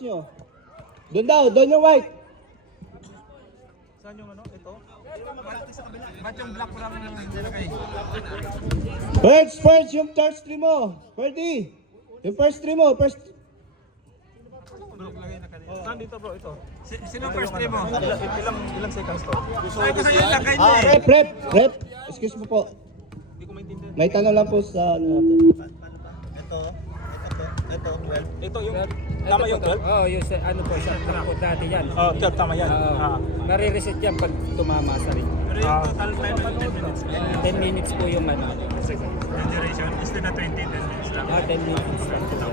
nyo. Doon daw, doon yung white. Saan yung ano? Ito? Ba't yung black lang nilagay? First, yung third stream mo. Ferdy. Yung first stream mo, first. Saan dito bro? Ito. Sino first stream mo? Ilang seconds to? Ay, kasi yung lagay niya eh. Rep. Excuse mo po. Hindi ko maintindihan. May tanong lang po sa ano natin. Ito yung, tama yung 12? Oo, yung ano po, sa takot dati yan. Oh, 12 tama yan. Nare-reset yan pag tumama sa ring. Pero yung total time ay 10 minutes. 10 minutes po yung ano. The duration is na 20 minutes lang. 10 minutes lang po.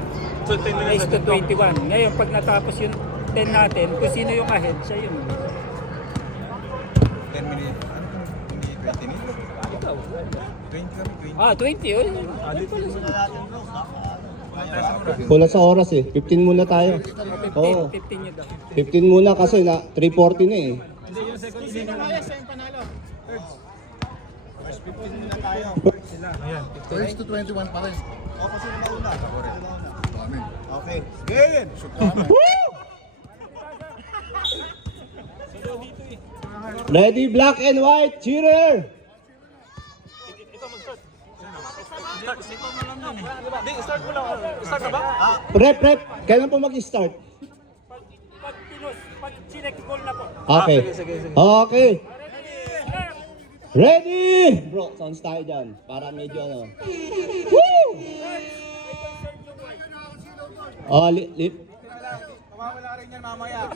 So 10 minutes Race to 21. Ngayon, pag natapos yung 10 natin, kung sino yung ahead, siya yun. 10 minutes. Hindi 20 minutes? Ikaw. 20 kami, 20. 20. Oh, Wala sa oras eh. 15 muna tayo. Oo. 15 yun daw. 15 muna kasi na 3:40 na eh. Hindi yung second inning. Sino kaya sa yung panalo? First 15 muna tayo. Sila. Ayan. First to 21 pa rin. O, kasi mauna. Dami. Okay. Game! Ready, black and white, cheerer! Ito mag-start. Ito mo lang yun eh. Hindi, start mo lang. Start na ba? Rep. Kailan po mag-start? Pag chinek goal na po. Okay. Sige. Okay. Ready! Bro, sounds tayo dyan. Para medyo ano. Woo! Oh, Mawawala rin yan mamaya.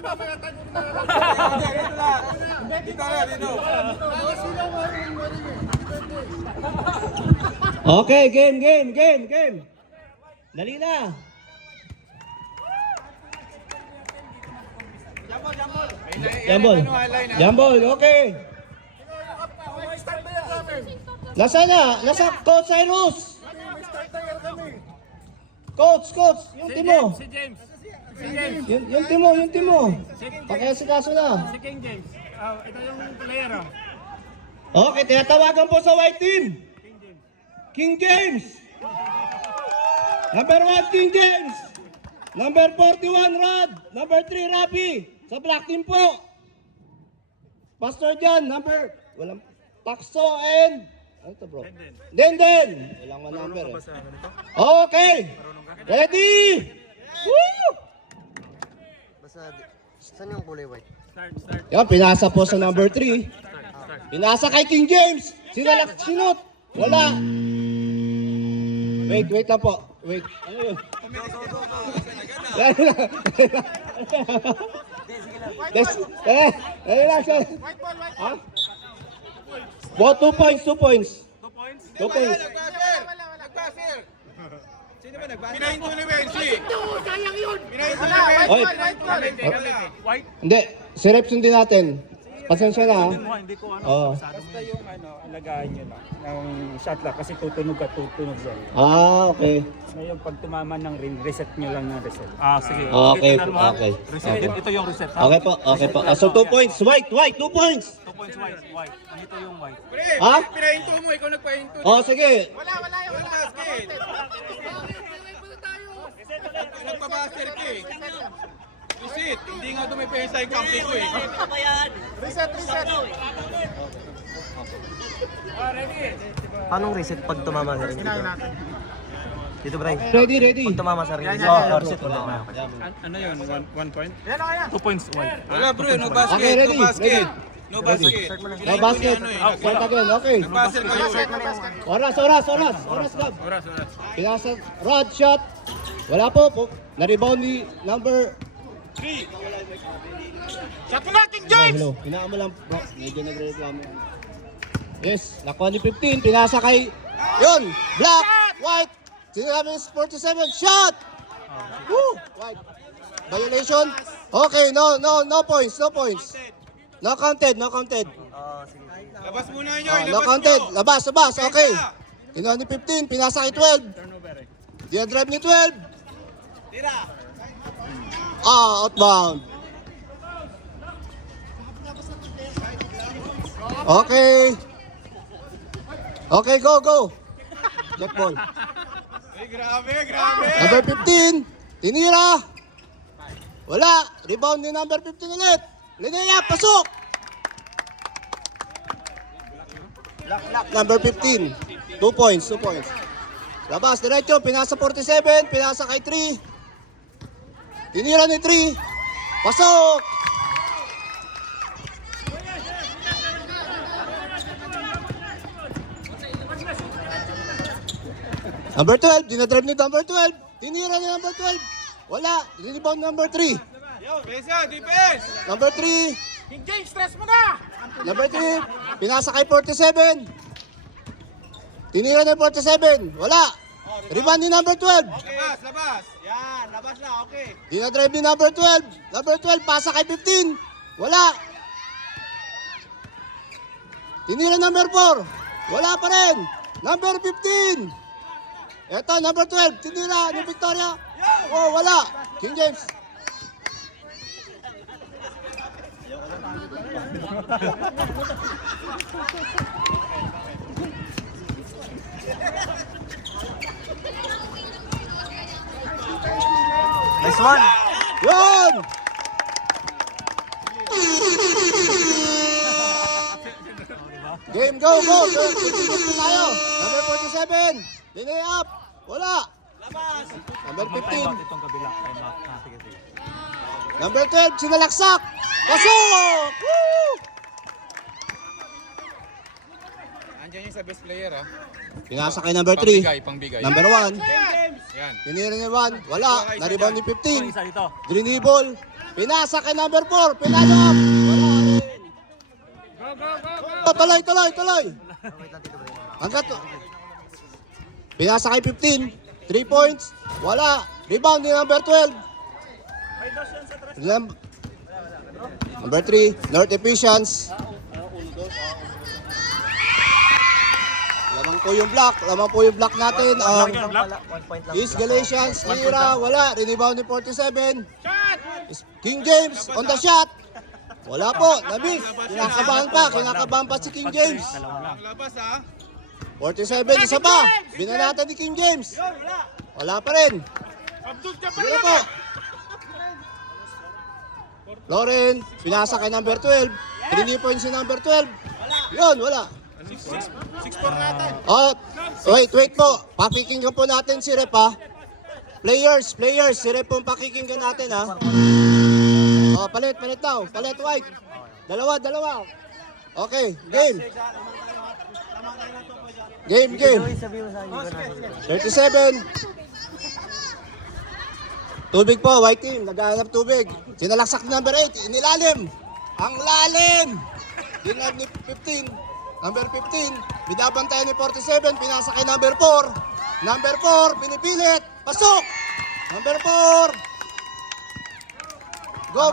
Okay, game. Dali na. Jambol, okay. Nasa Coach Cyrus. Coach, yung timo. Si James. Yung timo. Pakiasikaso na. Si King James. Ito yung player. Okay, tinatawagan po sa white team. King James. Number 1, King James. Number 41, Rod. Number 3, Rapi. Sa black team po. Pastor John, walang Takso and ano to bro? Den. Walang one number eh. Okay. Ready? Woo! Saan yung kulay white? Yan, pinasa po sa number 3. Pinasa kay King James. Sinut. Wala. Wait lang po. Wait. Ano yun? Ha? What 2 points? 2 points. 2 points. Nagpasir. Sino ba nagpasir? Pinahinto ni Wensi. Sayang yun! Pinahinto ni Wensi. Oy. White? Hindi, si Repson din natin. Pasensya na ha. Hindi ko ano. Oo. Basta yung alagaan nyo lang ng shot lock kasi tutunog yan. Okay. Ngayon, pag tumama ng ring, reset nyo lang ng reset. Sige. Okay, Tingnan mo, ha? okay. Reset. Ito yung reset. ha? Okay po. So 2 points. White, 2 points. 2 points white. Dito yung white. Ha? Pinahinto mo, ikaw nagpahinto. Sige. Wala yung basket. Nagpabasir ka eh. Reset. Hindi nga dumipensa yung kampi ko eh. Reset. Paano reset pag tumama sa ring? Dito, Bray. Ready. Pag tumama sa ring. Reset wala. Ano yun? 1 point? 2 points white. Wala bro, no basket. Okay, ready. No basket. No basket. No basket. Start again. Okay. Basket kayo. Oras, Gab. Pinasa, Rod shot. Wala po. Na-rebound ni number 3. Shot mo na, King James! Hello. Pinaan mo lang, bro. Medyo nagre-reklamo. Yes, nakuha ni 15. Pinasa kay... Yun! Black! White! Sinabi 47. Shot! Woo! White. Violation? Okay, no points. No counted. Labas muna nyo, No counted. Labas. Okay. Kinuha ni 15. Pinasa kay 12. Dia-drive ni 12. Tira! Outbound. Okay, go. Jack ball. Ay, grabe. Number 15. Tinira. Wala. Rebound ni number 15 ulit. Linnea, pasok. Number 15. 2 points, 2 points. Labas, diretso. Pinasa 47. Pinasa kay 3. Tinira ni 3. Pasok. Number 12. Dinadrive ni number 12. Tinira ni number 12. Wala. Rebound number 3. Yo, Besa, defense! Number 3. King James, stress mo na! Number 3, pinasa kay 47. Tinira na yung 47. Wala. Rebound ni number 12. Labas, labas! Yan, labas na, okay. Dinadrive ni number 12. Number 12, pasa kay 15. Wala. Tinira number 4. Wala pa rin. Number 15. Eto, number 12. Tinira ni Victoria. Oh, wala. King James. Nice one! Yun! Game, go, go! Continuous na tayo. Number 47. Linay up. Wala. Number 15. Itong kabila. Sige, sige. Number 12, sinalaksak. Pasok! Woo! Andiyan yung sa best player, ha? Pinasa kay number 3. Pangbigay. Number 1. Yan. Tinira ni 1. Wala. Na-rebound ni 15. Isa dito. Drinibol. Pinasa kay number 4. Pinalo up. Wala rin. Tuloy, tuloy, tuloy. Hanggat. Pinasa kay 15. 3 points. Wala. Rebound ni number 12. Number 3, North Ephesians. Lamang po yung block. Lamang po yung block natin. East Galatians, Lira, wala. Rebound ni 47. King James on the shot. Wala po, nabis. Kinakabahan pa si King James. Ang labas, ha? 47, isa pa. Binanatan ni King James. Wala pa rin. Sige po. Lauren, pinasa kay number 12. 3 points si number 12. Yun, wala. 6-4 natin. Oh, wait po. Pakikinggan po natin si Rep, ha. Players, si Rep po pakikinggan natin, ha. Oh, palit daw. Palit white. Dalawa. Okay, game. Game. 37. Tubig po, white team. Naghahanap tubig. Sinalaksak ni number 8. Inilalim. Ang lalim. Dinag ni 15. Number 15. Binabantayan ni 47. Pinasa kay number 4. Number 4. Pinipilit. Pasok. Number 4. Go.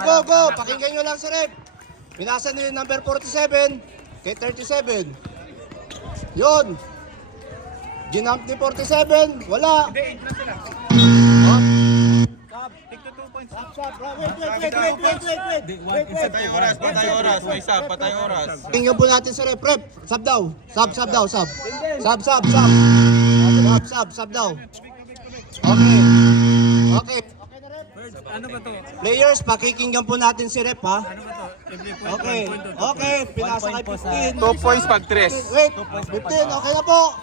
Pakinggan nyo lang si Rep. Pinasa ni number 47 kay 37. Yun. Ginamp ni 47. Wala. Patay oras. May sub, patay oras. Tingnan po natin sa rep. Sub daw. Sub daw. Sub daw. Okay. Ano ba to? Players, pakikinggan po natin si rep, ha? Ano ba to? Okay. Pinasa kay 15. 2 points pag 3. Wait, 15. Okay na po.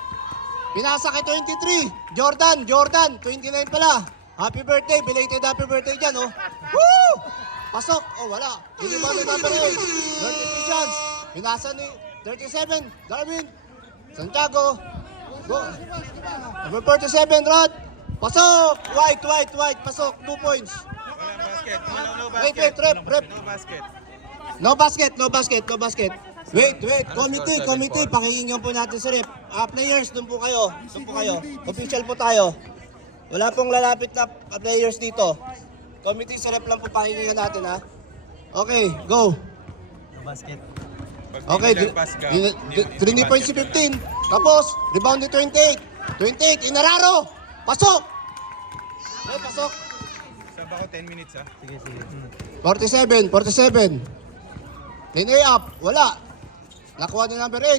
Pinasa kay 23. Jordan. 29 pala. Happy birthday. Belated happy birthday dyan, oh. Woo! Pasok. Oh, wala. Hindi ba ni number 8? Dirty Visions. Pinasa ni 37. Darwin. Santiago. Go. Number 47, Rod. Pasok. White. Pasok. 2 points. Walang basket. No Wait, basket. rep. No basket. No basket. Wait. Committee. Pakikinggan po natin si rep. Players, doon po kayo. Official po tayo. Wala pong lalapit na players dito. Committee, si rep lang po pakikinggan natin, ha? Okay, go. Okay, 3 points si 15. Tapos, rebound ni 28. 28, Inararo. Pasok. Okay, pasok. Sab ako 10 minutes, ha? 47. Linay up, wala. Nakuha ni number 8.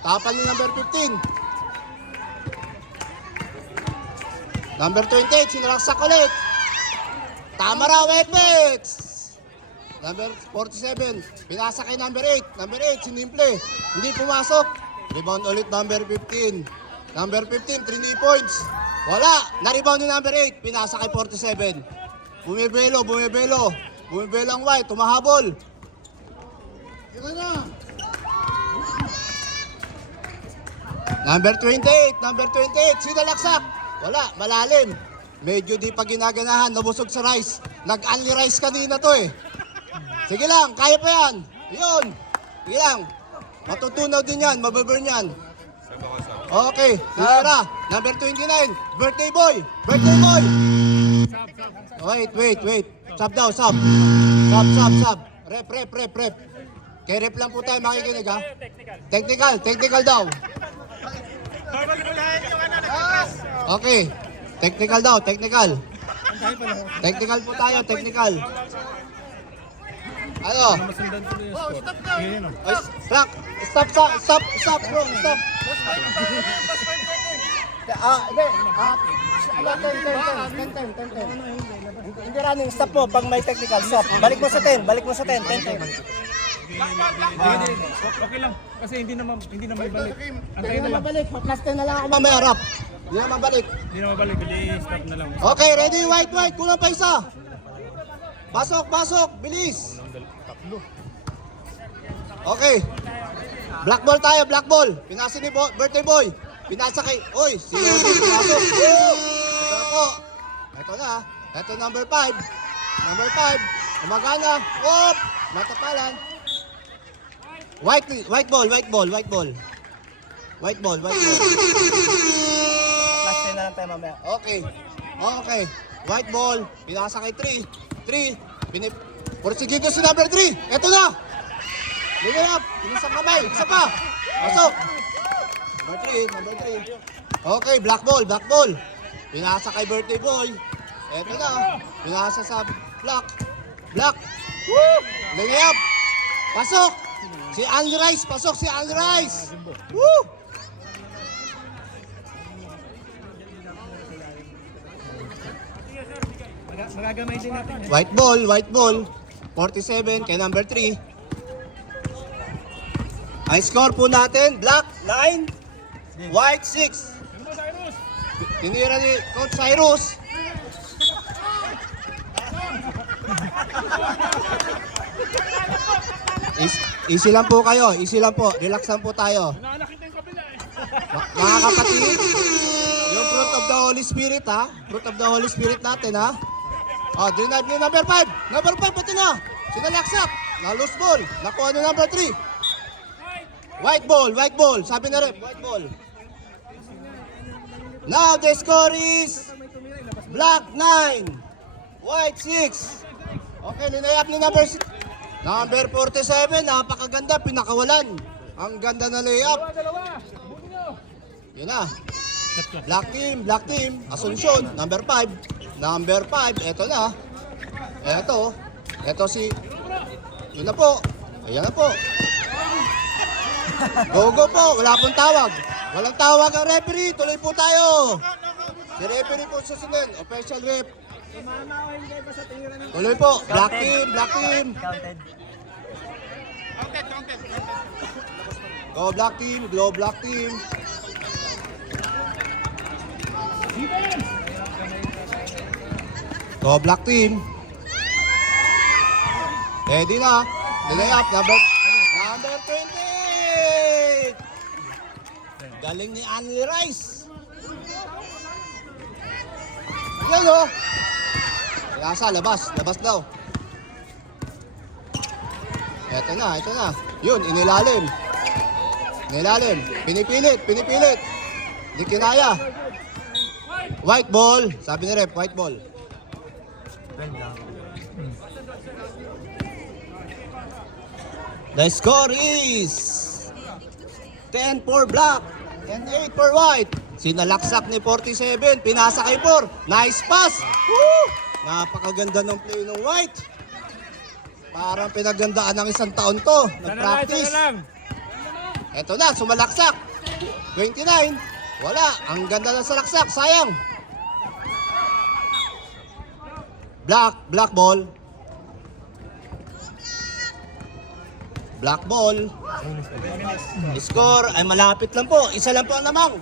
Tapan ni number 15. Number 28, sinalaksak ulit. Tama raw, Ekpex! Number 47, pinasa kay number 8. Number 8, sinimple. Hindi pumasok. Rebound ulit number 15. Number 15, 3 points. Wala, na-rebound ni number 8. Pinasa kay 47. Bumibelo. Bumibelo ang White, tumahabol. Yun na. Number 28, sinalaksak. Wala, malalim. Medyo di pa ginaganahan, nabusog sa Rice. Nag-unli Rice kanina to eh. Sige lang, kaya pa yan. Yun. Sige lang. Matutunaw din yan, mababurn yan. Okay, Sara, number 29, birthday boy. Wait. Sub daw, sub. Sub. Rep. Kay rep lang po tayo makikinig ha. Technical daw. Okay, technical daw, technical. Technical po tayo, technical. Ano? Ay, stop bro, stop. Hindi running, stop mo pag may technical, stop. Balik mo sa 10, 10. Okay lang. Kasi hindi na mabalik. Hindi na mabalik, plus 10 na lang ako mamaya rap. Hindi na mabalik. Hindi na mabalik. Hindi stop na lang. Okay, ready, white, kulang pa isa. Pasok, bilis. Okay. Black ball tayo, black ball. Pinasa ni birthday boy. Pinasa kay, oy, si Lodi, pinasok. Ito na po. Ito na. Ito number 5. Umagana. Whoop! Matapalan. White ball. Plus 10 na lang tayo mamaya. Okay. White ball. Pinasa kay 3. Porsigido si number 3. Ito na. Liga up. Inisang kamay. Isa pa. Pasok. Number 3. Okay, black ball. Pinasa kay birthday boy. Ito na. Pinasa sa black. Woo! Liga up. Pasok. Si Andy Rice. Woo! Magagamay din natin. White ball. 47 kay number 3. Ang score po natin, black 9, white 6. Tinira ni Coach Cyrus. Easy lang po kayo, relax lang po tayo. Mga kapatid, yung fruit of the Holy Spirit ha, natin ha. Denied ni number 5, pati na, sinalaksak, na loose ball, nakuha ni number 3. White ball, sabi na rin, white ball. Now the score is black 9, white 6. Okay, ninayap ni number 47, napakaganda, pinakawalan. Ang ganda na layup. Yun na. Black team, Asuncion, number 5, eto na. Eto si, yun na po, ayan na po. Go po, wala pong tawag. Walang tawag ang referee, tuloy po tayo. Si referee po susunod, official rep. Tuloy po, black team. Go black team. Go black team. Ready na. Delay up, number 20. Galing ni Andy Rice. Yan o. Labas daw. Ito na. Yun, inilalim. Pinipilit. Hindi kinaya. White ball. Sabi ni ref, white ball. The score is 10 for black and 8 for white. Sinalaksak ni 47, pinasa kay 4. Nice pass. Woo! Napakaganda ng play ng white. Parang pinagandaan ng isang taon to. Nag-practice. Eto na, sumalaksak. 29. Wala, ang ganda ng salaksak, sayang. Black ball. Black ball. Score ay malapit lang po. Isa lang po ang lamang.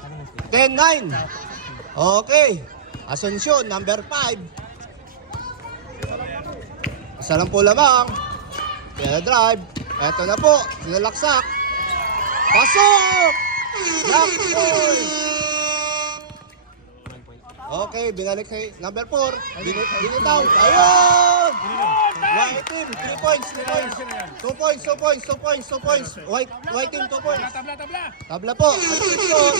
10-9. Okay. Asuncion, number 5. Isa lang po lamang. Kaya drive. Eto na po. Sinalaksak. Pasok! Black ball. Okay, binalik kay number 4. Binitaw. Ayun! White team, 3 points, 2 points. 2 points, 2 points, 2 points, 2 points. White team, 2 points. Tabla po. At ito,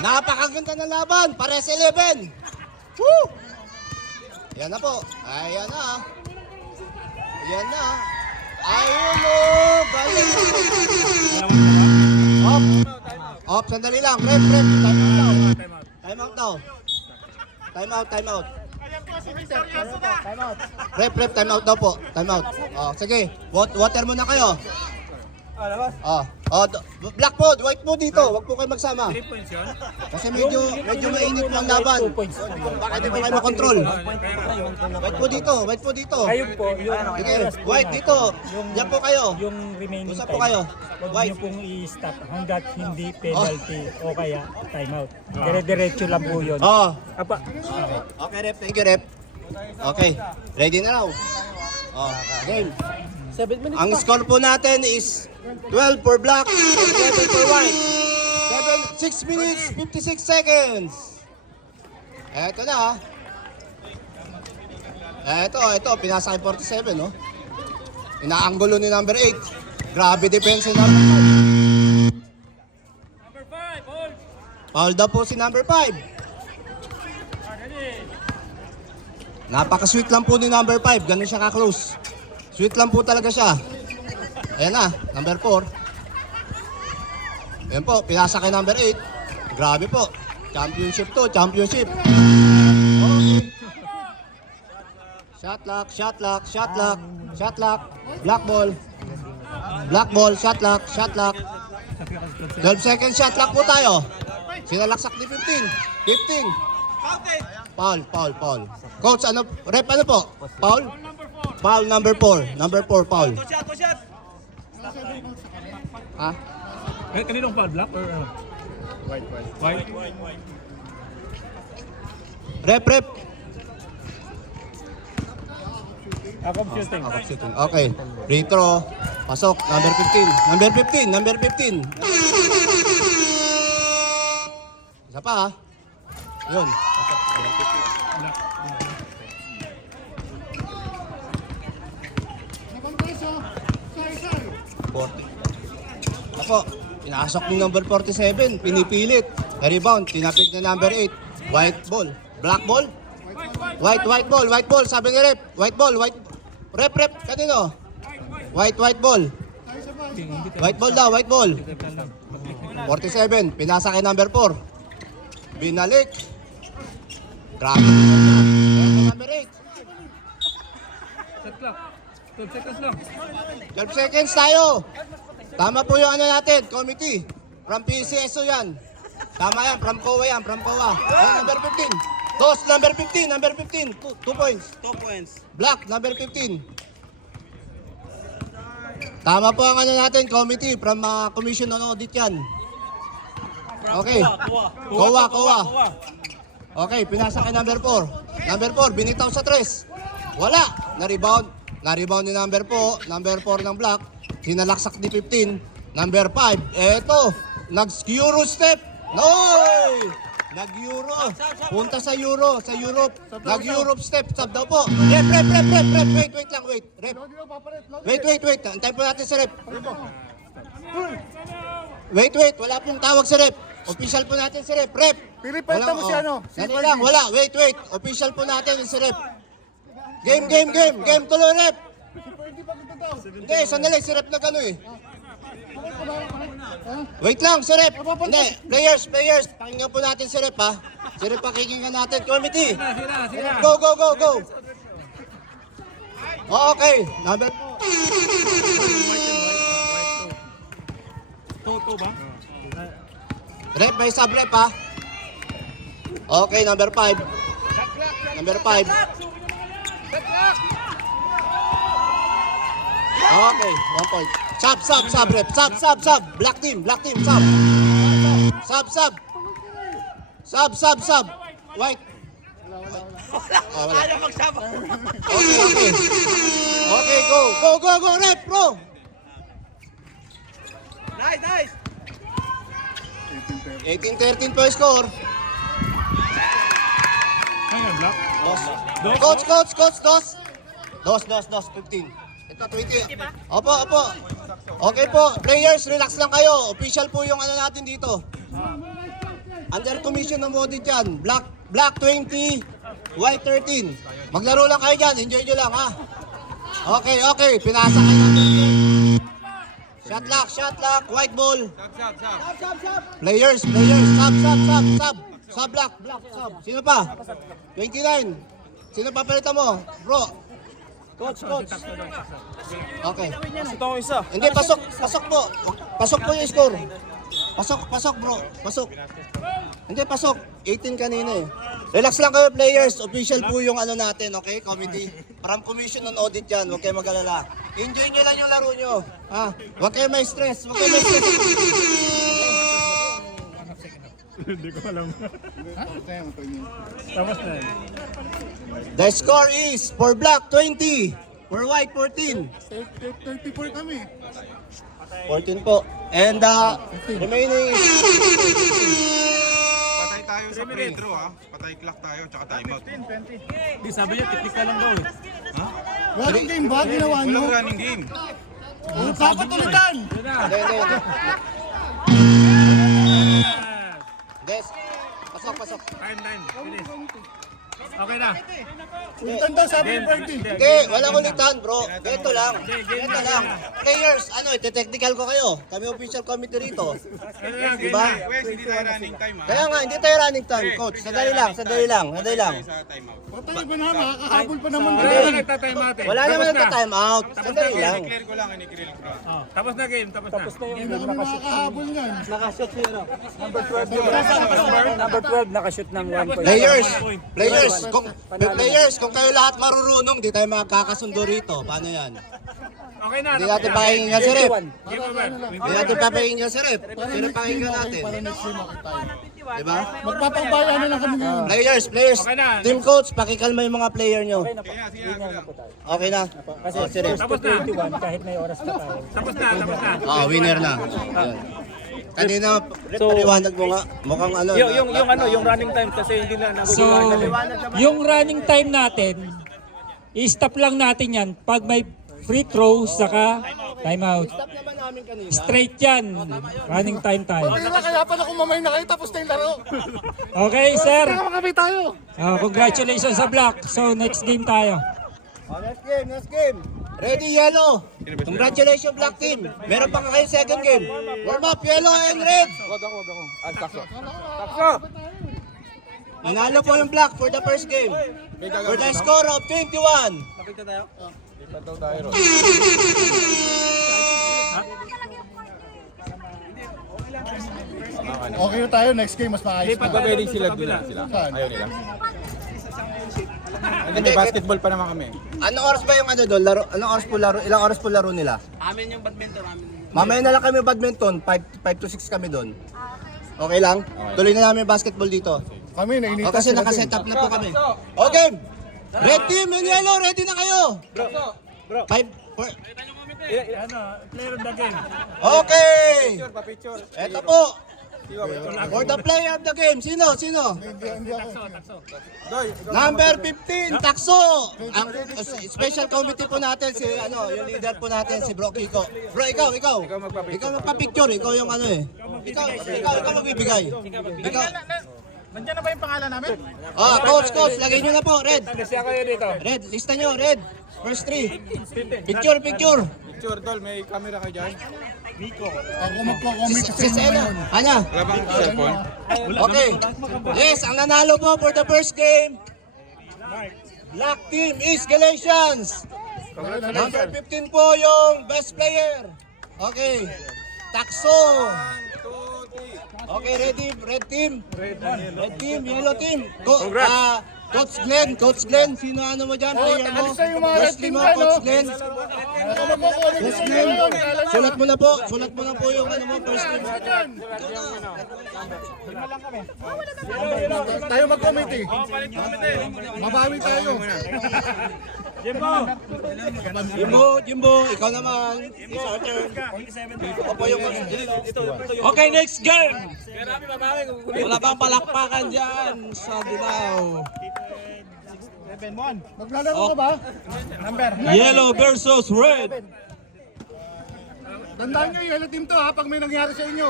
napakaganda ng laban. Pares 11. Woo! Yan na po. Ayan na. Yan na. Ayun o. Galing. Off, sandali lang. Rep. Time out daw. Time out. Rep, time out daw po. Time out. Oh, sige. Water muna kayo. Black po, white po dito. Huwag po kayo magsama. 3 points yun? Kasi medyo mainit po ang laban. 2 points. Baka di ba kayo makontrol? White po dito. Ayun po, yung Sige, white dito. Diyan po kayo. yung remaining Usap time. po kayo. Huwag White. niyo pong i-stop hanggat hindi penalty o kaya timeout. Dire-diretso lang po yun. Oh. Apa, Okay, rep. Thank you, rep. Okay. Ready na raw. Oh, game. 7 minutes Ang score po natin is 12 for black, 11 for white. 6 minutes, 56 seconds. Eto na. Ito, pinasa kay 47, no? Inaanggulo ni number 8. Grabe defense ni number 5. Foul daw po si number 5. Napaka-sweet lang po ni number 5. Ganun siya ka-close. Sweet lang po talaga siya. Ayan na, number 4. Ayan po, pinasa kay number 8. Grabe po. Championship to, championship. Okay. Shot lock. Black ball, shot lock. 12 seconds shot lock po tayo. Sinalaksak ni 15. Foul. Coach, rep ano po? Foul? Foul number 4. Number 4 foul. Ha? Kaninong foul? Black or ano? White. Rep. ako shooting. Okay. Free throw. Pasok. Number 15. Isa pa ha. Yun. Ako, pinasok ni number 47, pinipilit. Na-rebound, tinapik na number 8. White ball. Black ball? White ball, sabi ni Rep. White ball. Rep, kanino? White ball. White ball. 47, pinasa kay number 4. Binalik. Grabe. Ito number 8. Shot clock. 12 seconds lang. 12 seconds tayo. Tama po yung ano natin, committee. From PCSO yan. Tama yan, from COA yan, from COA. Number 15. Dos, number 15. 2 points. 2 points. Black, number 15. Tama po ang ano natin, committee. From Commission on Audit yan. Okay. COA. Okay, pinasa kay number 4. Number 4, binitaw sa 3. Wala. Na-rebound ni number 4 ng Black. Sinalaksak ni 15. Number 5, eto. Nag-Euro step. Noy! Nag-Euro. Punta sa Europe. Nag-Europe step. Sab daw po. Rep. Wait lang. Rep. Wait. Antayin po natin si Rep. Wait. Wala pong tawag si Rep. Official po natin si Rep. Rep. Pinipalta mo si ano? Wala. Wait. Official po natin si Rep. Game. Tuloy, Rep. Hindi, sandali. Si Rep na gano'n eh. Wait lang, si Rep. Hindi, players. Pakinggan po natin si Rep ha. Si Rep pakinggan natin. Committee. Sira. Go. Okay, number 2 ba? Rep, may sub-rep ha. Okay, number 5. Okay, 1 point. Sub, rep. Sub. Black team, sub. Sub. White. Oh, wala. Okay, go, rep, bro. Nice. 18-13 po yung score. Ayun, block. Coach, dos, 15. Ito, 20. Opo. Okay po, players, relax lang kayo. Official po yung ano natin dito. Under commission ng audit yan. Black 20, white 13. Maglaro lang kayo dyan, enjoy nyo lang ha. Okay, pinasa kayo natin. Shot lock, white ball. Players, sub, black, sub. Sino pa? 29. Sino pa palitan mo? Bro. Coach. Okay. Ito ako isa. Hindi, pasok po. Pasok po yung score. Pasok bro. Pasok. Hindi, pasok. 18 kanina eh. Relax lang kayo players. Official po yung ano natin, okay? Committee. From commission on audit yan. Huwag kayo mag-alala. Enjoy nyo lang yung laro nyo. Ha? Huwag kayo may stress. Hindi ko alam. Tapos na yun. The score is for black 20. For white 14. 34 kami. 14 po. And remaining is... Patay tayo sa free throw ha. Patay clock tayo tsaka timeout. Hindi, sabi niya, typical lang daw eh. Running game ba? Ginawa nyo? Walang running game. Dapat ulitan! Hindi. Des, pasok. Time. Finish. Okay na. Ulitan daw sabi ni Bertie. Hindi, walang ulitan bro. Ito lang. Players, ite-technical ko kayo. Kami official committee rito. Diba? Wes, hindi tayo running time ha. Kaya nga, hindi tayo running time, coach. Sandali lang. Sa timeout. Patay ba na? Makakahabol pa naman Wala doon. na nagta-time out eh. Wala naman Tapos na. nagta-time out. Sandali lang. I-clear ko lang, ini-clear ko. Oh, tapos na game, tapos na. Hindi na kami makakahabol niyan. Number 12 nakashoot ng 1 point. Players, kung kayo lahat marurunong, di tayo magkakasundo rito. Paano yan? Okay na. Hindi natin pakinggan si Rep. Game over. Hindi natin papakinggan si Rep. Sino pakinggan natin? Para next game makitayo. Diba? Magpapagbayan na lang kami ngayon. Players. Okay na. Team coach, pakikalma yung mga player nyo. Sige na. Okay na? Si Rep. Tapos na. Kahit may oras pa tayo. Tapos na. Winner na. Yan. Kanina, paliwanag mo nga. Mukhang ano. Yung running time kasi hindi na So, yung running time natin, i-stop lang natin yan pag may free throw saka timeout. Stop naman namin kanina. Straight yan. Running time tayo. Kaya pala kung mamay na kayo tapos na yung laro. Okay, sir. Kami tayo. Congratulations sa Black. So, next game tayo. Next game. Ready, yellow. Congratulations, black team. Meron pa kayo second game. Warm up, yellow and red. Wag ako. Takso. Nanalo po yung black for the first game. For the score of 21. Makita tayo? Okay na tayo. Next game mas maayos na. Pwedeng sila sila. Saan? Ayaw nila. May basketball pa naman kami. Anong oras ba yung ano doon? Anong oras po laro? Ilang oras po laro nila? Amin yung badminton namin. Mamaya na lang kami badminton. 5 to 6 kami doon. Okay lang? Tuloy na namin yung basketball dito. Kami O nainitan kasi sila nakaset din. up na po kami. Okay. Red team and yellow, ready na kayo. Bro. 5, 4. Player of the game. Okay. Pa-picture. Eto po. For the player of the game, sino? Hindi ako. Number 15, Takso. Ang special committee po natin si yung leader po natin si Bro Kiko. Bro, ikaw. Ikaw magpa-picture, ikaw yung ano eh. Ikaw magbibigay. Ikaw. Nandiyan na ba yung pangalan namin? Coach, lagay nyo na po, Red. Siya kayo dito. Red, lista nyo, Red. First 3. Picture. Picture, Dol. May camera ka dyan. Ako magko-commit sa Si inyo Sena. ngayon. Anya? Wala bang cellphone? Okay. Yes, ang nanalo po for the first game. Black team is Galatians. Number 15 po yung best player. Okay. Takso. Okay, ready? Red team, yellow team. Coach Glenn, sino ano mo dyan? Player mo? alis na yung mga First red team mo, dyan, Coach oh. Glenn. Coach Glenn, sulat mo na po yung ano mo, first team. Tayo mag-committee. Mabawi tayo. Jimbo, ikaw naman. It's our turn. Ako po yung Okay, next game! wala bang palakpakan dyan sa Dilaw. Maglalaro ka ba? Yellow versus red. Tandaan nyo, yellow team to ha, pag may nangyari sa inyo.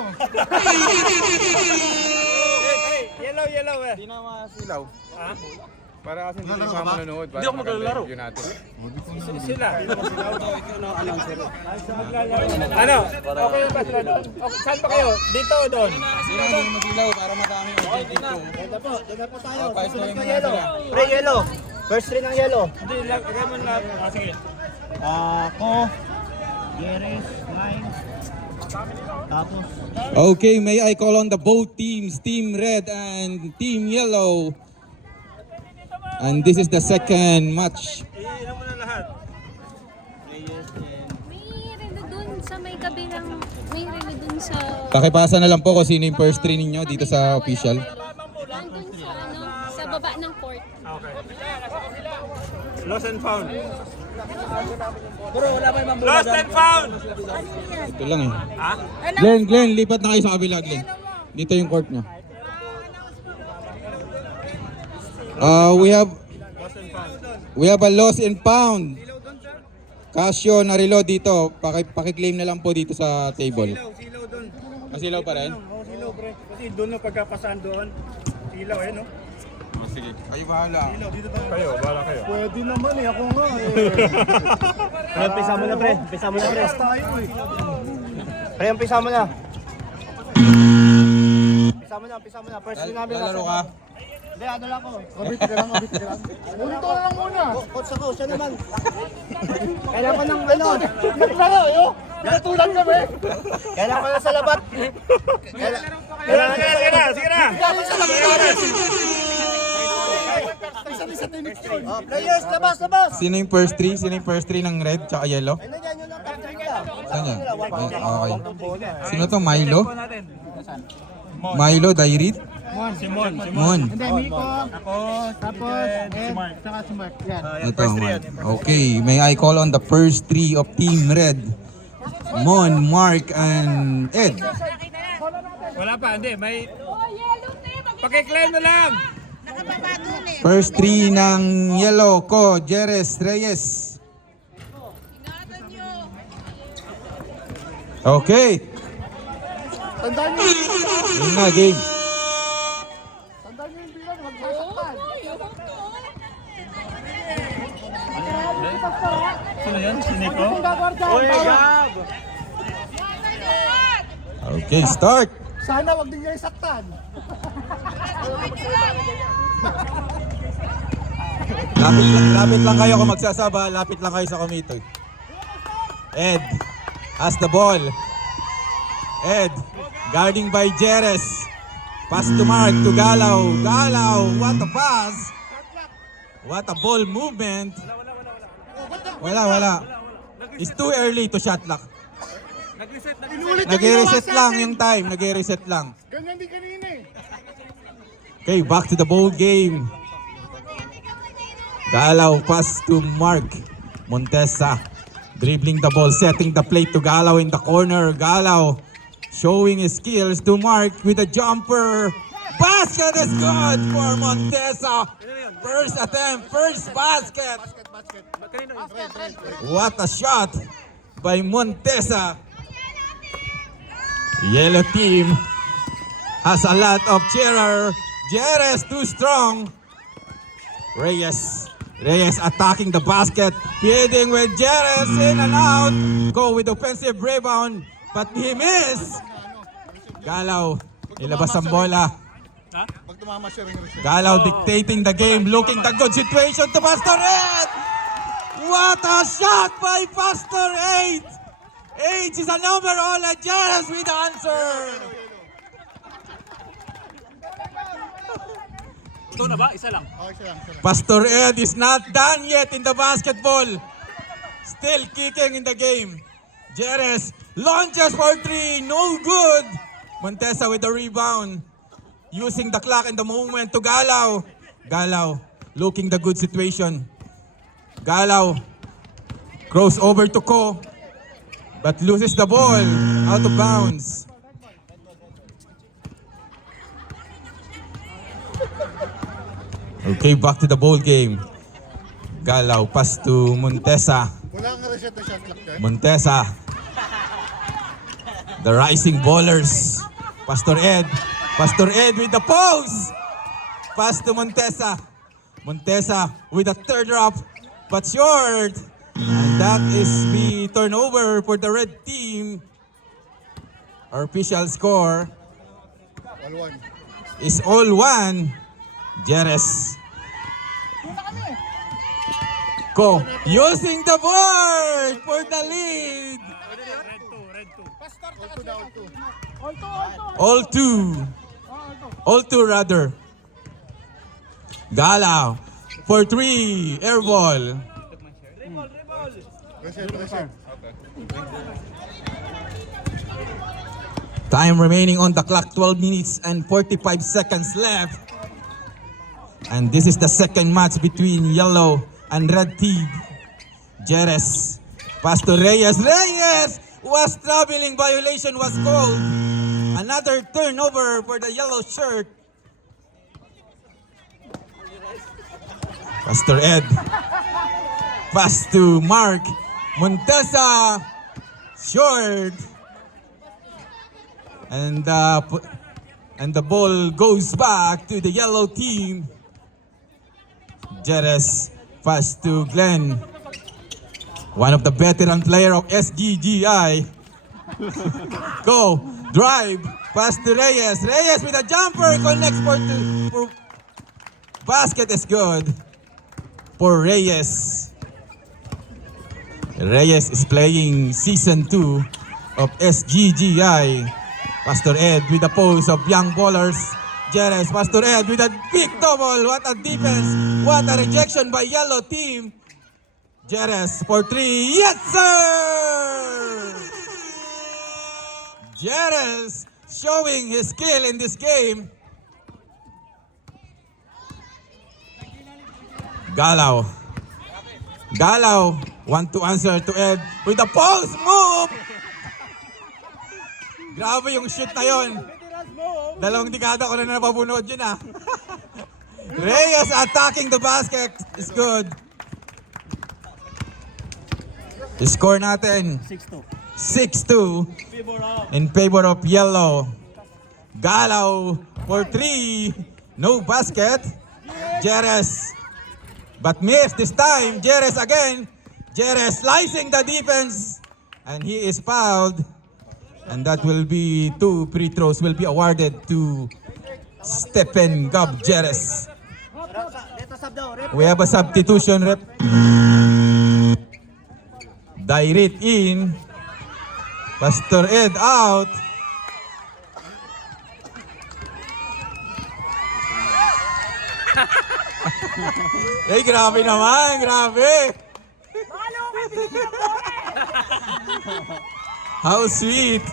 Hindi na masilaw. Ha? Para kasi hindi Lalaro na ka ba? manonood. Hindi ako maglalaro. Yun natin. Ano? Okay ba sila doon? Okay, saan pa kayo? Dito o doon? Hindi na masilaw para madami yung objective ko. Doon na po tayo. Pahit mo yung mga sila. Pre, yellow. First three ng yellow. Hindi, Raymond na. Sige. Ako, Yeris, Nine. Tapos, Okay, may I call on the both teams, Team Red and Team Yellow. And this is the second match. Iinom mo na lahat. May relo dun sa may kabilang, may relo dun sa... Pakipasa na lang po kung sino yung first three ninyo dito sa official. Nandun sa ano, sa baba ng court. Okay. Lost and found. Lost and found! Ito lang eh. Glenn, lipat na kayo sa kabila, Glenn. Dito yung court nyo. We have a loss and found. Casio na reload dito. Paki-claim na lang po dito sa table. Silaw doon. Masilaw pa rin? Oo, silaw pre. Kasi doon na pagkapasaan doon. Silaw no? Sige, kayo bahala. Kayo, bala kayo. Pwede naman eh, ako nga eh. pre, umpisa mo na pre. Umpisa mo na pre. Tayo eh. Pre, umpisa mo na. Umpisa mo na. First three namin. Lalaro ka? Hindi, ano lang ako. Kabit ka lang. Ulit ko lang muna. Coach ako, siya naman. Kailangan ko ng ano. Naglaro eh, oh. Pinatulan kami. Kailangan ko na sa labat. Sige na! Isa-isa tinik yun. Oh, players, labas! Sino yung first three? Sino yung first three ng red tsaka yellow? Ay, nandiyan yun ang top 3 nila. Saan yan? Ay, okay. Sino to? Milo? Milo, Dairit? Mon. Hindi, Miko. Ako, tapos, Ed, saka si Mark. Yan. Ito, Mon. Okay, may I call on the first three of Team Red? Mon, Mark, and Ed. Wala pa, hindi. May... Pakiklaim na lang! First three ng yellow ko, Jerez Reyes. Okay. Tandaan nyo. Yun na, game. Tandaan nyo yung bilang. Magsasaktan. Sino yan? Si Nico? Kung gagawin dyan, Okay, start. sana wag din niya isaktan. Lapit lang kayo kung magsasaba. Lapit lang kayo sa komito. Ed has the ball. Ed, guarding by Jerez. Pass to Mark, to Galaw. Galaw, what a pass. What a ball movement. Wala. It's too early to shot clock. Nag-reset lang yung time. Nag-reset lang. Ganyan din kanina eh. Okay, back to the ball game. Galaw, pass to Mark. Montesa, dribbling the ball, setting the plate to Galaw in the corner. Galaw, showing his skills to Mark with a jumper. Basket is good for Montesa. First attempt, first basket. What a shot by Montesa. Yellow team has a lot of cheerer. Jerez too strong. Reyes attacking the basket. Feeding with Jerez in and out. Go with offensive rebound. But he missed. Galaw, ilabas ang bola. Pag tumama siya ring reset. Galaw dictating the game. Looking the good situation to Pastor Ed. What a shot by Pastor Ed. Age is a number all and Jerez with the answer. Ito na ba? Isa lang. Okay, isa lang. Pastor Ed is not done yet in the basketball. Still kicking in the game. Jerez launches for 3, no good. Montesa with the rebound. Using the clock and the moment to Galaw. Galaw looking the good situation. Galaw cross over to Ko, but loses the ball out of bounds. Okay, back to the ball game. Galaw pass to Montesa. Wala kang reset na shot clock eh. Montesa. The rising ballers. Pastor Ed. Pastor Ed with the pose. Pass to Montesa. Montesa with a third drop, but short. And that is the turnover for the red team. Our official score All 1. is all 1. Jerez. Ko using the board for the lead. All two. All two rather. Galaw for 3. Air ball. Reset. Time remaining on the clock, 12 minutes and 45 seconds left. And this is the second match between yellow and red team. Jerez. Pass to Reyes. Reyes was traveling. Violation was called. Another turnover for the yellow shirt. Pastor Ed. Pass to Mark. Montesa. Short. And the ball goes back to the yellow team. Jerez. Pass to Glenn. One of the veteran player of SGGI. Go. Drive. Pass to Reyes. Reyes with a jumper. Connects for basket is good for Reyes. Reyes is playing season 2 of SGGI. Pastor Ed with the pose of young ballers. Jerez. Pastor Ed with a big double. What a defense. What a rejection by yellow team. Jerez for 3. Yes, sir! Jerez showing his skill in this game. Galaw. Galaw want to answer to Ed with a post move. Grabe yung shoot na yun. 2 dekada ko na napabunod yun ah. Reyes attacking the basket is good. Score natin 6-2 in favor of yellow. Galaw for 3. No basket. Jerez. But missed this time. Jerez again. Jerez slicing the defense. And he is fouled. And that will be 2 free throws will be awarded to Stephen Gab Jerez. We have a substitution rep. Dairit in. Pastor Ed out. Eh, grabe naman, grabe. How sweet.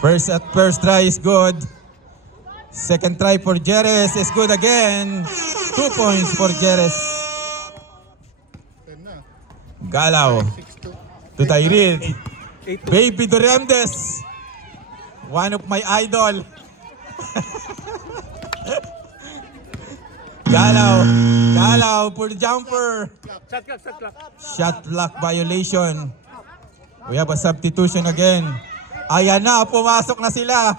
First try is good. Second try for Jerez is good again. 2 points for Jerez. 10 na. Galaw 6-2. to Dairit. Baby Doremdes. One of my idol. Galaw for the jumper. Shot clock. Shot clock violation. We have a substitution again. Ayan na, pumasok na sila.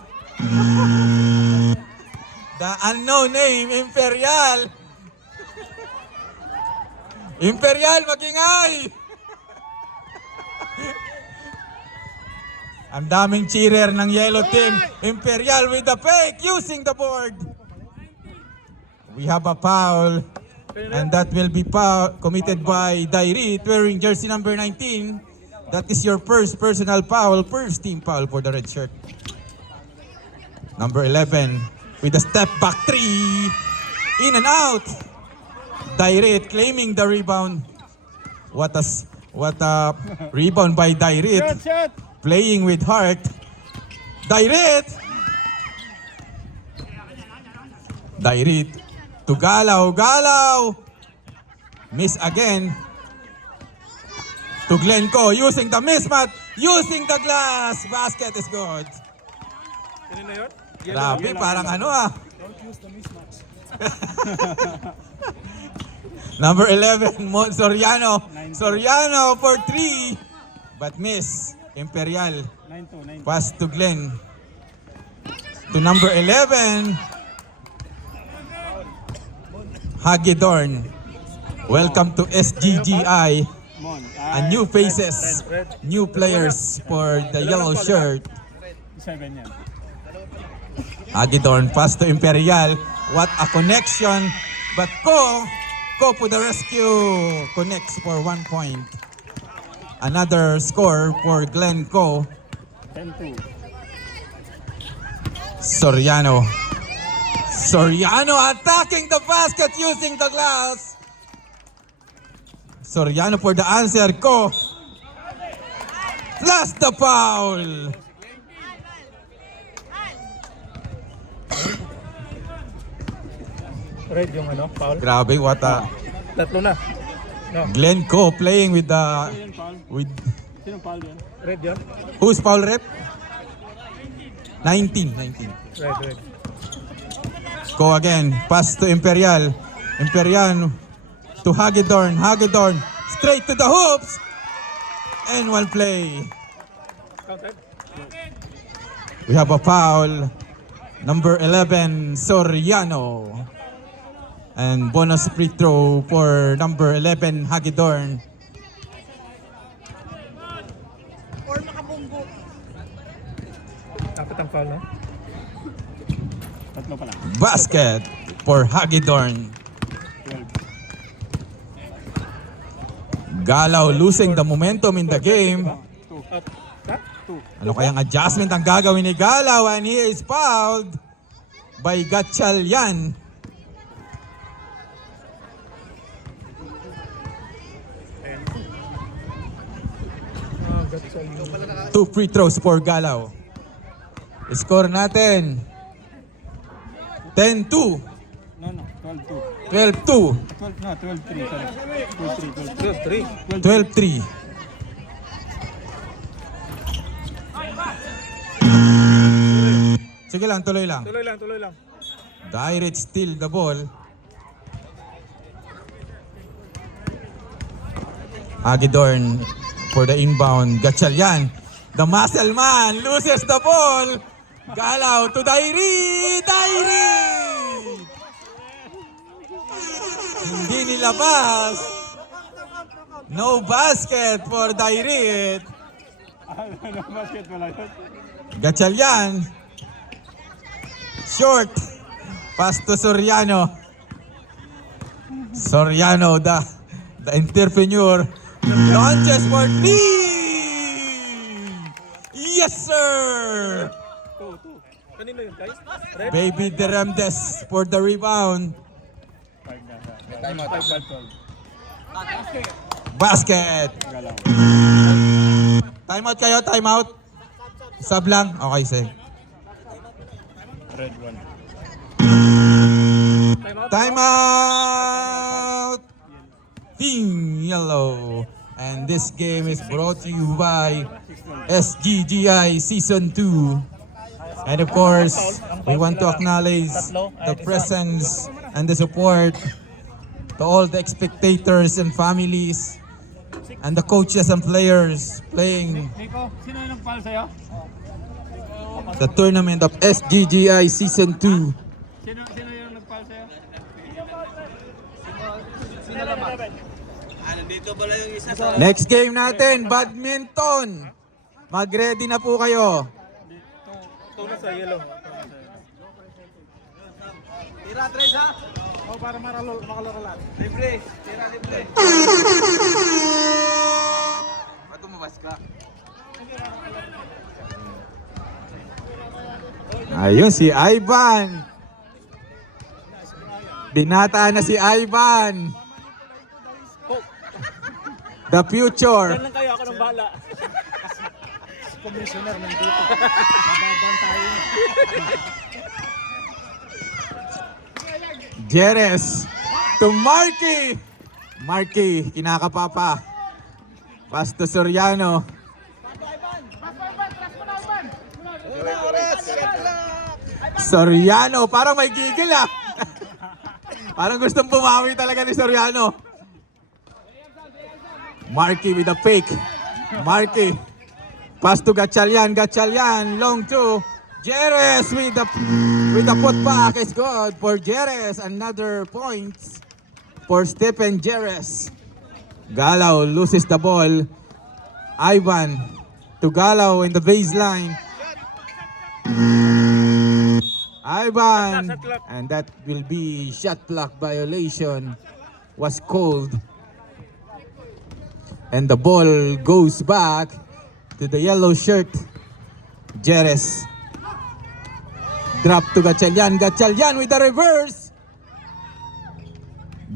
The unknown name, Imperial. Imperial, magingay! Ang daming cheerer ng yellow team. Imperial with the fake, using the board. We have a foul. And that will be committed by Dairit wearing jersey number 19. That is your first personal foul, first team foul for the red shirt. Number 11 with a step back three. In and out. Dairit claiming the rebound. What a rebound by Dairit. Playing with heart. Dairit. Dairit to Galaw. Galaw. Miss again. To Glenco using the mismatch. Using the glass. Basket is good. Kanina yun? Grabe, parang ano ah. Number 11, Mon Soriano. Soriano for 3. But miss. Imperial. Pass to Glenn. To number 11. Hagedorn. Welcome to SGGI. And new faces. New players for the yellow shirt. 7 yan. Hagedorn pass to Imperial. What a connection. But Ko for the rescue. Connects for 1 point. Another score for Glenn Ko. 10-2. Soriano. Soriano attacking the basket using the glass. Soriano for the answer. Ko. Plus the foul. Red yung ano, foul. Grabe, what a... Tatlo na. No. Glenn Ko playing with the... Sinong foul yan? Red yan? Who's foul rep? 19. Red. Ko again. Pass to Imperial. Imperial to Hagedorn. Hagedorn straight to the hoops. And one play. Counted? We have a foul. Number 11, Soriano. And bonus free throw for number 11, Hagedorn. Dapat ang foul, no? Tatlo pa lang. Basket for Hagedorn. 12. Galaw losing the momentum in the game. Ano kayang adjustment ang gagawin ni Galaw, and he is fouled by Gatchalian. Two free throws for Galaw. Score natin 10-2. No, 12-2. 12-2. 12-3. Sorry. 12-3. 12-3. Sige lang, tuloy lang. Tuloy lang. Dairit steal the ball. Hagedorn for the inbound. Gatchalian. The muscle man loses the ball. Galaw to Dairit. Dairit! Hindi nilabas. No basket for Dairit. Basket pala yun. Gatchalian. Short. Pass to Soriano. Soriano, the entrepreneur. Launches for three. Yes, sir. Two. Kanina yun, guys? Red? Baby Deremdes for the rebound. 5 Basket. Timeout kayo, timeout. Sub lang. Okay, say. Red 1. Timeout. Team Yellow. And this game is brought to you by SGGI Season 2. And of course, we want to acknowledge the presence and the support to all the spectators and families and the coaches and players playing Nico, sino yung nag-foul sa'yo? the tournament of SGGI Season 2. Sino yung nag-foul sa'yo? Next game natin, badminton. Mag-ready na po kayo. Two na sa yellow. Oh, para makalaro lahat. Ayun, si Ivan. Binata na si Ivan. The future. Yan lang kayo, ako nang bahala. Commissioner nandito. Mababan tayo. Jerez to Marky. Marky, kinakapapa. Pass to Soriano. Soriano, parang may gigil ah. Parang gustong bumawi talaga ni Soriano. Marky with a fake. Marky. Pass to Gatchalian. Gatchalian. Long to Jerez with the putback. It's good for Jerez. Another point for Stephen Jerez. Galaw loses the ball. Ivan to Galaw in the baseline. Ivan, and that will be shot clock violation was called. And the ball goes back to the yellow shirt. Jerez. Drop to Gatchalian. Gatchalian with the reverse.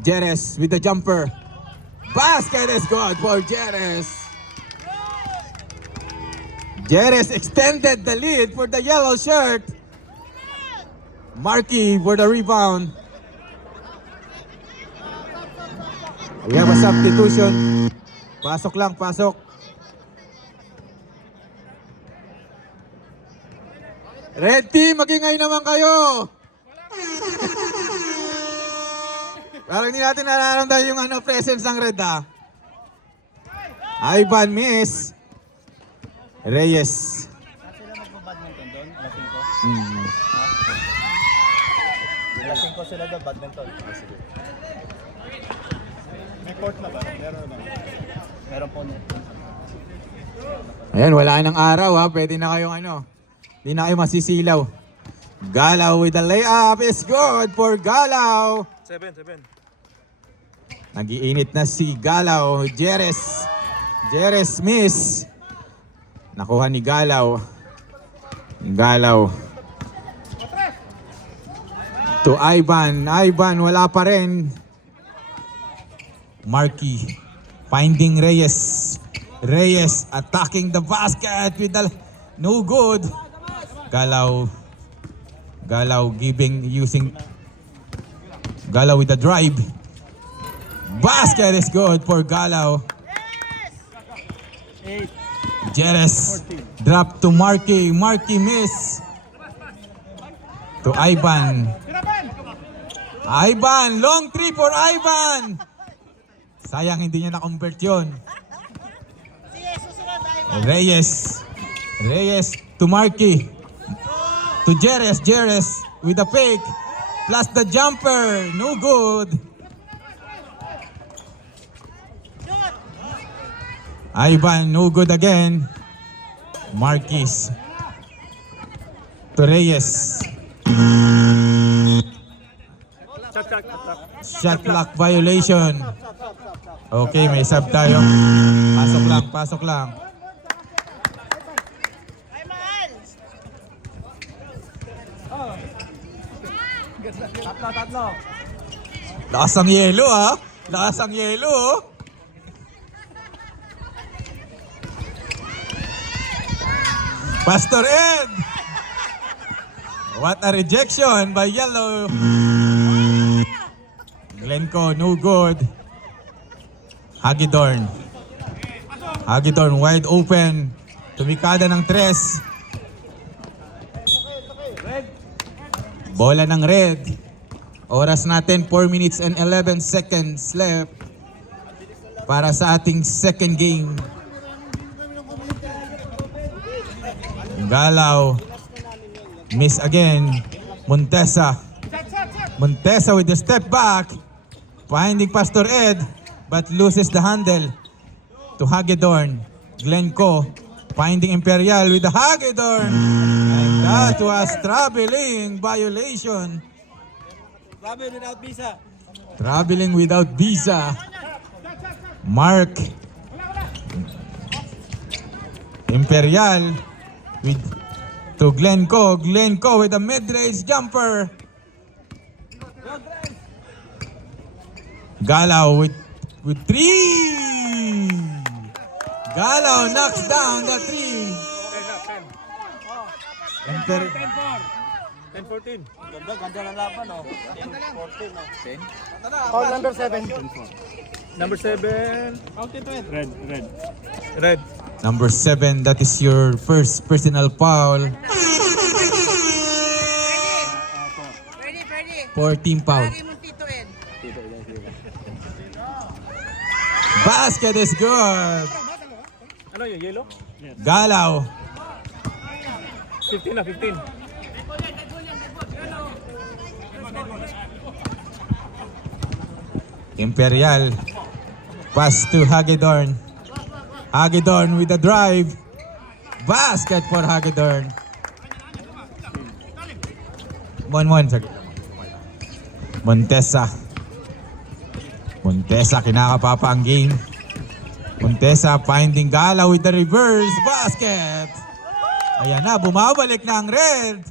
Jerez with the jumper. Basket is good for Jerez. Jerez extended the lead for the yellow shirt. Marky for the rebound. We have a substitution. Pasok lang, pasok. Red team, magingay naman kayo. Parang hindi natin nararamdaman yung presence ng red ah. Ivan miss. Reyes. Sila magpa-badminton doon? Alas 5 sila doon, badminton. May court na ba? Meron na ba? Meron po net. Ayan, wala nang araw ha. Pwede na kayong hindi na kayo masisilaw. Galaw with the layup is good for Galaw. 7. Nagiinit na si Galaw. Jerez. Jerez miss. Nakuha ni Galaw. Galaw. To Ivan. Ivan wala pa rin. Marky. Finding Reyes. Reyes attacking the basket with the no good. Galaw. Galaw using Galaw with the drive. Basket is good for Galaw. Jerez drop to Marky. Marky miss. To Ivan. Ivan, long three for Ivan. Sayang hindi niya na-convert yun. Reyes. Reyes to Marky. To Jerez. Jerez with a fake. Plus the jumper. No good. Ivan, no good again. Marquis. To Reyes. Shot clock violation. Okay, may sub tayo. Pasok lang, pasok lang. Lakas ang yelo ah. Lakas ang yelo oh. Pastor Ed. What a rejection by yellow. Glenco, no good. Hagedorn. Hagedorn wide open. Tumikada ng tres. Bola ng red. Oras natin 4 minutes and 11 seconds left para sa ating second game. Galaw. Miss again. Montesa. Montesa with the step back. Finding Pastor Ed but loses the handle to Hagedorn. Glenco finding Imperial with the Hagedorn. And that was traveling violation. Travel without visa. Traveling without visa. Mark. Imperial with to Glenco. Glenco with a mid-range jumper. Galaw with 3. Galaw knocks down the 3. Enter. 10-14. Ganda ng laban, oh. 10-14, oh. 10? Foul number 7. Number 7. Red. Number 7, that is your first personal foul. For team foul. Basket is good. Ano yun, yellow? Galaw. 15 na, 15. Imperial. Pass to Hagedorn. Hagedorn with the drive. Basket for Hagedorn. Montesa. Montesa, kinakapapa ang game. Montesa finding Galaw with the reverse basket. Ayan na, bumabalik na ang red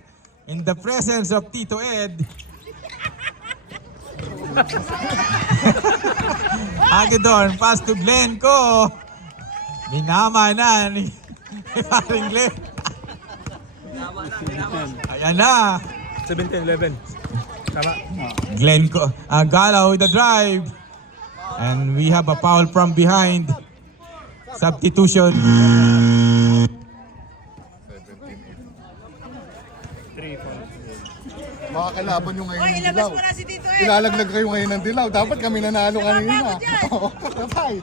in the presence of Tito Ed. Hagedorn, pass to Glenco. Minama na ni Paring Glenn. Ayan na. 17-11. Tama. Glenco, Galaw with the drive. And we have a foul from behind. Substitution. Mga kalaban nyo ngayon ng dilaw. Ilalaglag kayo ngayon ng dilaw. Dapat kami nanalo kanina. Oo, kapay.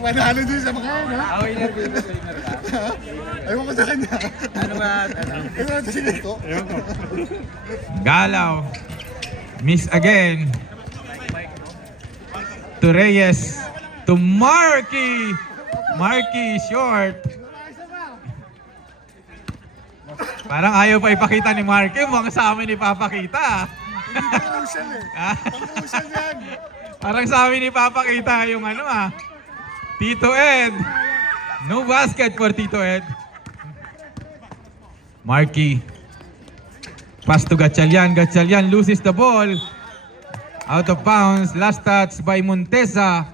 Manalo din sa mga yan, ha? Winner ka? Ayaw ko sa kanya. Ano ba? Ayaw ko sa kanya. Galaw. Miss again. To Reyes. To Marky. Marky short. Parang ayaw pa ipakita ni Marky. Mukhang sa amin ipapakita. Pang-crucial eh. Pang-crucial yan. Parang sa amin ipapakita yung ano Tito Ed. No basket for Tito Ed. Marky. Pass to Gatchalian. Gatchalian loses the ball. Out of bounds. Last touch by Montesa.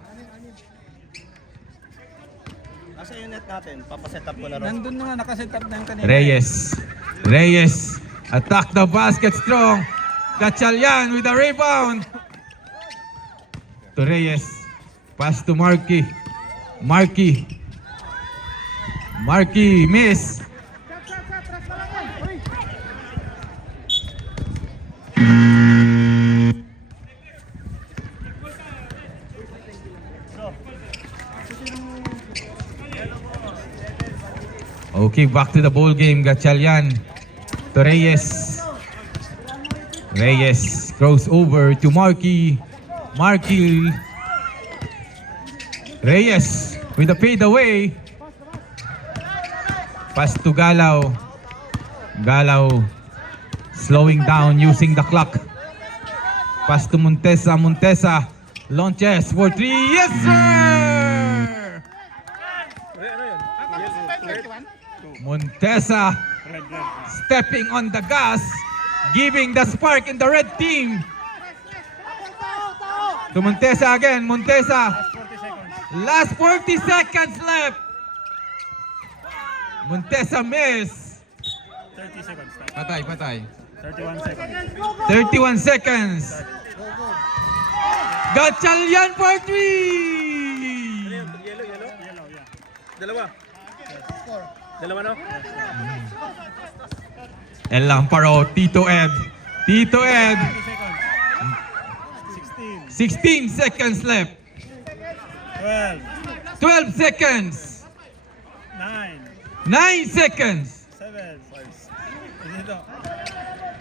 Nasa yung net natin, papaset up ko na rin. Nandun na nga, nakaset up na yung kanina. Reyes. Reyes. Attack the basket strong. Gatchalian with a rebound. To Reyes. Pass to Marky. Marky. Marky miss. Okay, back to the ball game. Gatchalian to Reyes. Reyes cross over to Marky. Marky. Reyes with a fade away. Pass to Galaw. Galaw slowing down using the clock. Pass to Montesa. Montesa launches for 3. Yes, sir! Montesa stepping on the gas, giving the spark in the red team. To Montesa again. Montesa. Last 40 seconds left. Montesa miss. 30 seconds. Patay, patay. 31 seconds. 31 seconds. Gatchalian for 3. Yellow, yeah. Dalawa. Dalawa, no? Elang paro, Tito Ed. Tito Ed. 16 seconds left. 12 seconds. 9 seconds.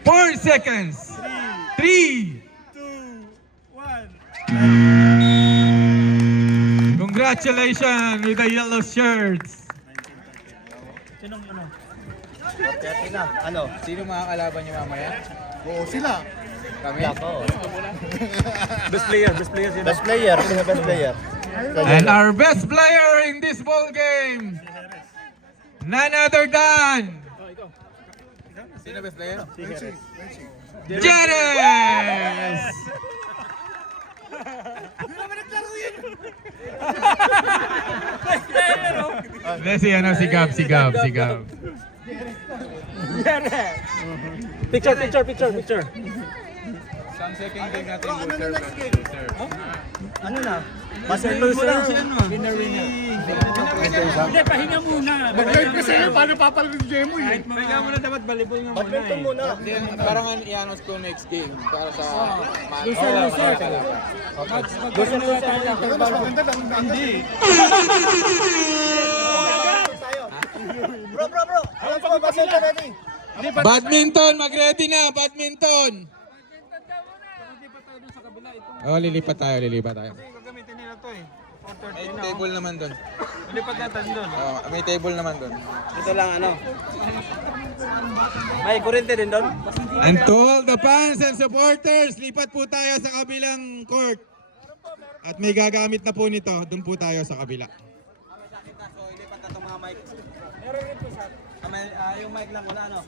4 seconds. 3. Congratulations with the yellow shirts. Sino mga kalaban niyo mamaya? Oo, sila. Kami? Best player sino? Best player. And our best player in this ball game, none other than Sino best player? Jerez! Si Gab. Picture. Isang second game natin. Ano na? Master loser. Winner. Hindi, pahinga muna. Mag-live kasi yun, paano papalagay si Jemo eh? Kaya mo na dapat volleyball nga muna eh. Then, parang i-announce ko next game para sa Loser. Pero mas maganda lang. Hindi. Badminton, mag-ready na, badminton! Lilipat tayo. Gagamitin nila to eh. May table naman doon. Lipat natin doon. May table naman doon. Ito lang ano. May kurente din doon. And to all the fans and supporters, lipat po tayo sa kabilang court. At may gagamit na po nito, doon po tayo sa kabila. So, ilipat na itong mga mic. Meron rin po sa... Yung mic lang muna ano.